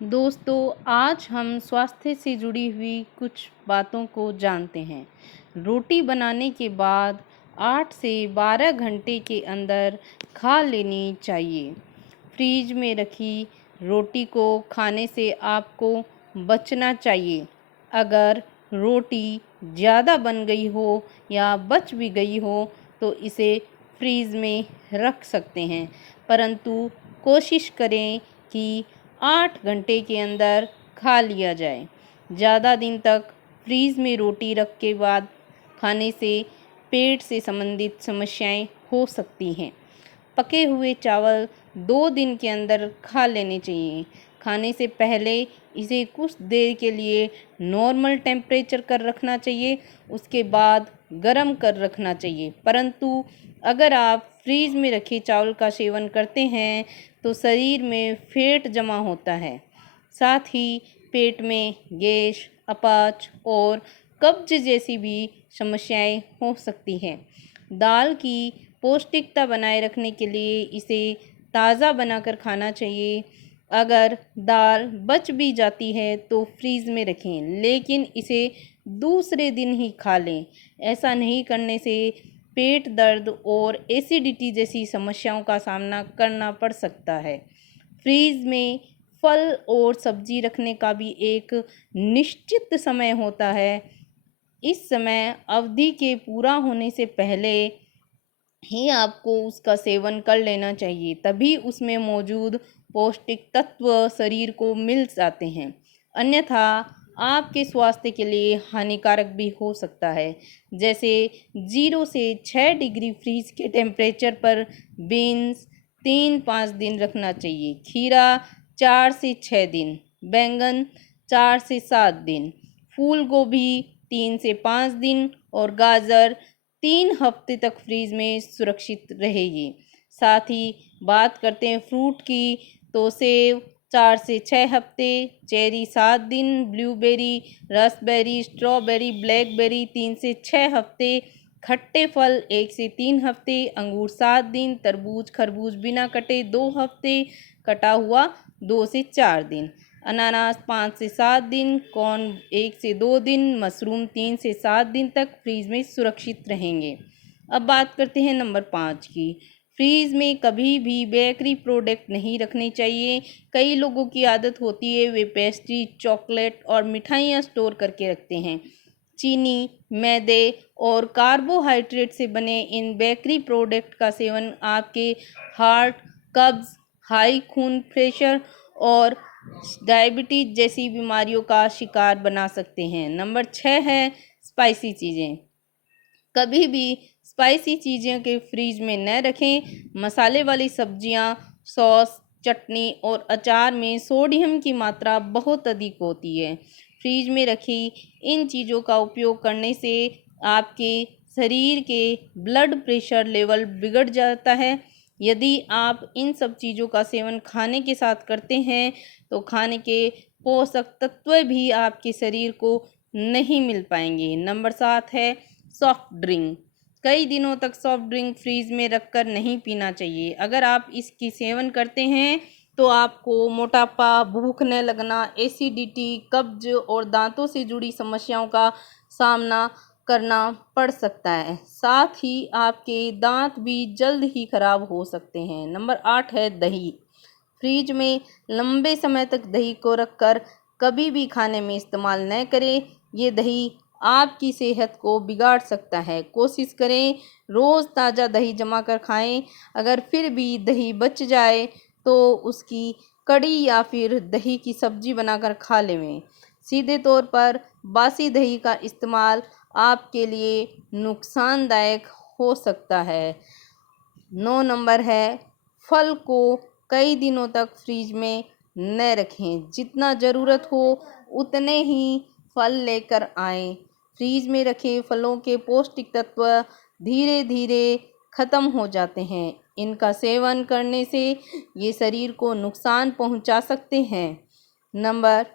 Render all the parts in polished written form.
दोस्तों, आज हम स्वास्थ्य से जुड़ी हुई कुछ बातों को जानते हैं। रोटी बनाने के बाद 8 से 12 घंटे के अंदर खा लेनी चाहिए। फ्रीज में रखी रोटी को खाने से आपको बचना चाहिए। अगर रोटी ज़्यादा बन गई हो या बच भी गई हो तो इसे फ्रीज में रख सकते हैं, परंतु कोशिश करें कि 8 घंटे के अंदर खा लिया जाए। ज़्यादा दिन तक फ्रीज में रोटी रख के बाद खाने से पेट से संबंधित समस्याएं हो सकती हैं। पके हुए चावल 2 दिन के अंदर खा लेने चाहिए। खाने से पहले इसे कुछ देर के लिए नॉर्मल टेम्परेचर कर रखना चाहिए, उसके बाद गर्म कर रखना चाहिए। परंतु अगर आप फ्रीज में रखे चावल का सेवन करते हैं तो शरीर में फैट जमा होता है, साथ ही पेट में गैस, अपच और कब्ज जैसी भी समस्याएं हो सकती हैं। दाल की पौष्टिकता बनाए रखने के लिए इसे ताज़ा बनाकर खाना चाहिए। अगर दाल बच भी जाती है तो फ्रीज में रखें, लेकिन इसे दूसरे दिन ही खा लें। ऐसा नहीं करने से पेट दर्द और एसिडिटी जैसी समस्याओं का सामना करना पड़ सकता है। फ्रीज में फल और सब्जी रखने का भी एक निश्चित समय होता है। इस समय अवधि के पूरा होने से पहले ही आपको उसका सेवन कर लेना चाहिए, तभी उसमें मौजूद पौष्टिक तत्व शरीर को मिल जाते हैं। अन्यथा आपके स्वास्थ्य के लिए हानिकारक भी हो सकता है। जैसे 0 से 6 डिग्री फ्रीज के टेम्परेचर पर बीन्स 3-5 दिन रखना चाहिए, खीरा 4 से 6 दिन, बैंगन 4 से 7 दिन, फूल गोभी 3 से 5 दिन और गाजर 3 हफ्ते तक फ्रीज में सुरक्षित रहेगी। साथ ही बात करते हैं फ्रूट की, तो सेब 4 से 6 हफ्ते, चेरी 7 दिन, ब्लूबेरी, रास्पबेरी, स्ट्रॉबेरी, ब्लैकबेरी 3 से 6 हफ्ते, खट्टे फल 1 से 3 हफ्ते, अंगूर 7 दिन, तरबूज खरबूज बिना कटे 2 हफ्ते, कटा हुआ 2 से 4 दिन, अनानास 5 से 7 दिन, कॉर्न 1 से 2 दिन, मशरूम 3 से 7 दिन तक फ्रीज में सुरक्षित रहेंगे। अब बात करते हैं नंबर 5 की। फ्रीज में कभी भी बेकरी प्रोडक्ट नहीं रखने चाहिए। कई लोगों की आदत होती है वे पेस्ट्री, चॉकलेट और मिठाइयाँ स्टोर करके रखते हैं। चीनी, मैदे और कार्बोहाइड्रेट से बने इन बेकरी प्रोडक्ट का सेवन आपके हार्ट, कब्ज, हाई खून प्रेशर और डायबिटीज जैसी बीमारियों का शिकार बना सकते हैं। नंबर 6 है स्पाइसी चीज़ें। कभी भी स्पाइसी चीज़ें के फ्रीज में न रखें। मसाले वाली सब्जियां, सॉस, चटनी और अचार में सोडियम की मात्रा बहुत अधिक होती है। फ्रीज में रखी इन चीज़ों का उपयोग करने से आपके शरीर के ब्लड प्रेशर लेवल बिगड़ जाता है। यदि आप इन सब चीज़ों का सेवन खाने के साथ करते हैं तो खाने के पोषक तत्व भी आपके शरीर को नहीं मिल पाएंगे। नंबर 7 है सॉफ्ट ड्रिंक। कई दिनों तक सॉफ्ट ड्रिंक फ्रीज में रखकर नहीं पीना चाहिए। अगर आप इसकी सेवन करते हैं तो आपको मोटापा, भूख न लगना, एसिडिटी, कब्ज और दांतों से जुड़ी समस्याओं का सामना करना पड़ सकता है। साथ ही आपके दांत भी जल्द ही खराब हो सकते हैं। नंबर 8 है दही। फ्रिज में लंबे समय तक दही को रखकर कभी भी खाने में इस्तेमाल न करें। ये दही आपकी सेहत को बिगाड़ सकता है। कोशिश करें रोज़ ताज़ा दही जमा कर खाएं। अगर फिर भी दही बच जाए तो उसकी कड़ी या फिर दही की सब्जी बनाकर खा लें। सीधे तौर पर बासी दही का इस्तेमाल आपके लिए नुकसानदायक हो सकता है। 9 नंबर है फल को कई दिनों तक फ्रीज में न रखें। जितना ज़रूरत हो उतने ही फल लेकर आएं। फ्रीज में रखे फलों के पौष्टिक तत्व धीरे धीरे ख़त्म हो जाते हैं। इनका सेवन करने से ये शरीर को नुकसान पहुंचा सकते हैं। नंबर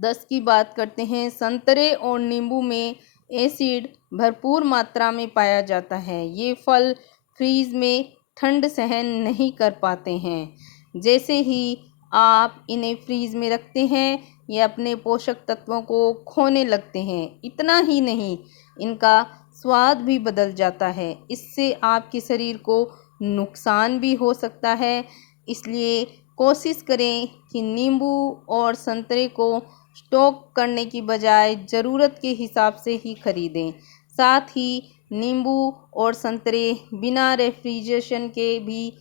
10 की बात करते हैं। संतरे और नींबू में एसिड भरपूर मात्रा में पाया जाता है। ये फल फ्रीज में ठंड सहन नहीं कर पाते हैं। जैसे ही आप इन्हें फ्रीज में रखते हैं ये अपने पोषक तत्वों को खोने लगते हैं। इतना ही नहीं, इनका स्वाद भी बदल जाता है। इससे आपके शरीर को नुकसान भी हो सकता है। इसलिए कोशिश करें कि नींबू और संतरे को स्टॉक करने की बजाय ज़रूरत के हिसाब से ही खरीदें। साथ ही नींबू और संतरे बिना रेफ्रिजरेशन के भी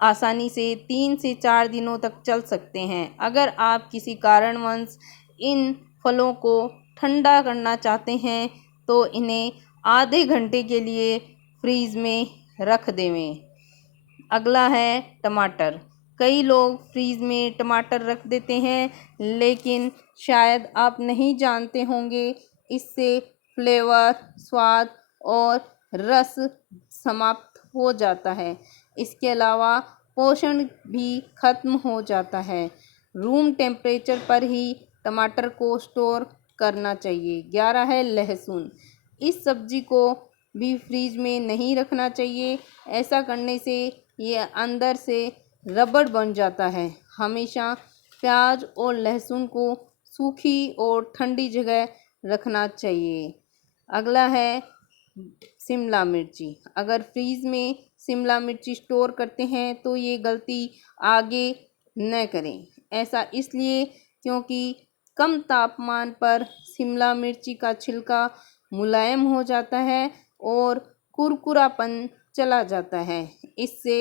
आसानी से 3 से 4 दिनों तक चल सकते हैं। अगर आप किसी कारणवश इन फलों को ठंडा करना चाहते हैं तो इन्हें आधे घंटे के लिए फ्रीज में रख देवें। अगला है टमाटर। कई लोग फ्रीज में टमाटर रख देते हैं, लेकिन शायद आप नहीं जानते होंगे इससे फ्लेवर, स्वाद और रस समाप्त हो जाता है। इसके अलावा पोषण भी खत्म हो जाता है। रूम टेम्परेचर पर ही टमाटर को स्टोर करना चाहिए। 11 है लहसुन। इस सब्जी को भी फ्रीज में नहीं रखना चाहिए। ऐसा करने से ये अंदर से रबड़ बन जाता है। हमेशा प्याज और लहसुन को सूखी और ठंडी जगह रखना चाहिए। अगला है शिमला मिर्ची। अगर फ्रीज में शिमला मिर्ची स्टोर करते हैं तो ये गलती आगे न करें। ऐसा इसलिए क्योंकि कम तापमान पर शिमला मिर्ची का छिलका मुलायम हो जाता है और कुरकुरापन चला जाता है। इससे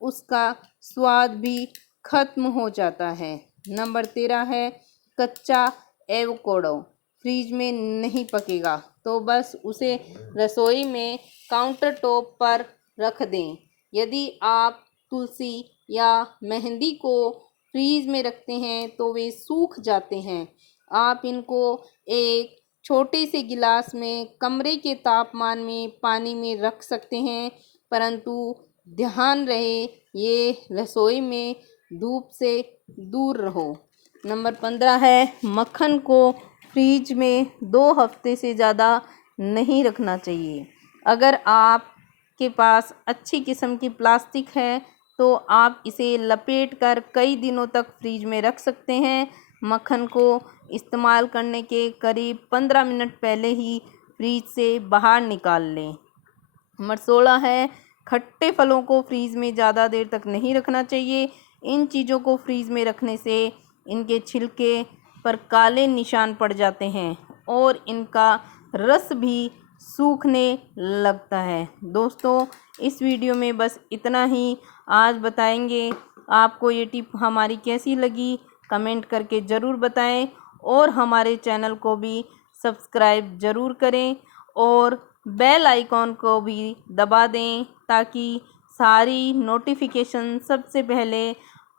उसका स्वाद भी खत्म हो जाता है। नंबर 13 है कच्चा एवोकाडो। फ्रीज में नहीं पकेगा तो बस उसे रसोई में काउंटर टॉप पर रख दें। यदि आप तुलसी या मेहंदी को फ्रीज में रखते हैं तो वे सूख जाते हैं। आप इनको एक छोटे से गिलास में कमरे के तापमान में पानी में रख सकते हैं, परंतु ध्यान रहे ये रसोई में धूप से दूर रहो। नंबर 15 है मक्खन को फ्रीज में 2 हफ्ते से ज़्यादा नहीं रखना चाहिए। अगर आपके पास अच्छी किस्म की प्लास्टिक है तो आप इसे लपेट कर कई दिनों तक फ्रीज में रख सकते हैं। मक्खन को इस्तेमाल करने के करीब 15 मिनट पहले ही फ्रीज से बाहर निकाल लें। नंबर 16 है खट्टे फलों को फ्रीज में ज़्यादा देर तक नहीं रखना चाहिए। इन चीज़ों को फ्रीज में रखने से इनके छिलके पर काले निशान पड़ जाते हैं और इनका रस भी सूखने लगता है। दोस्तों, इस वीडियो में बस इतना ही आज बताएंगे। आपको ये टिप हमारी कैसी लगी कमेंट करके ज़रूर बताएं और हमारे चैनल को भी सब्सक्राइब ज़रूर करें और बेल आइकॉन को भी दबा दें ताकि सारी नोटिफिकेशन सबसे पहले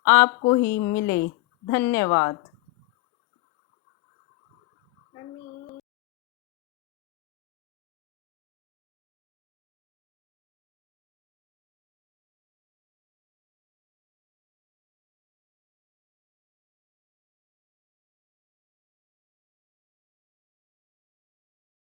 आपको ही मिले। धन्यवाद।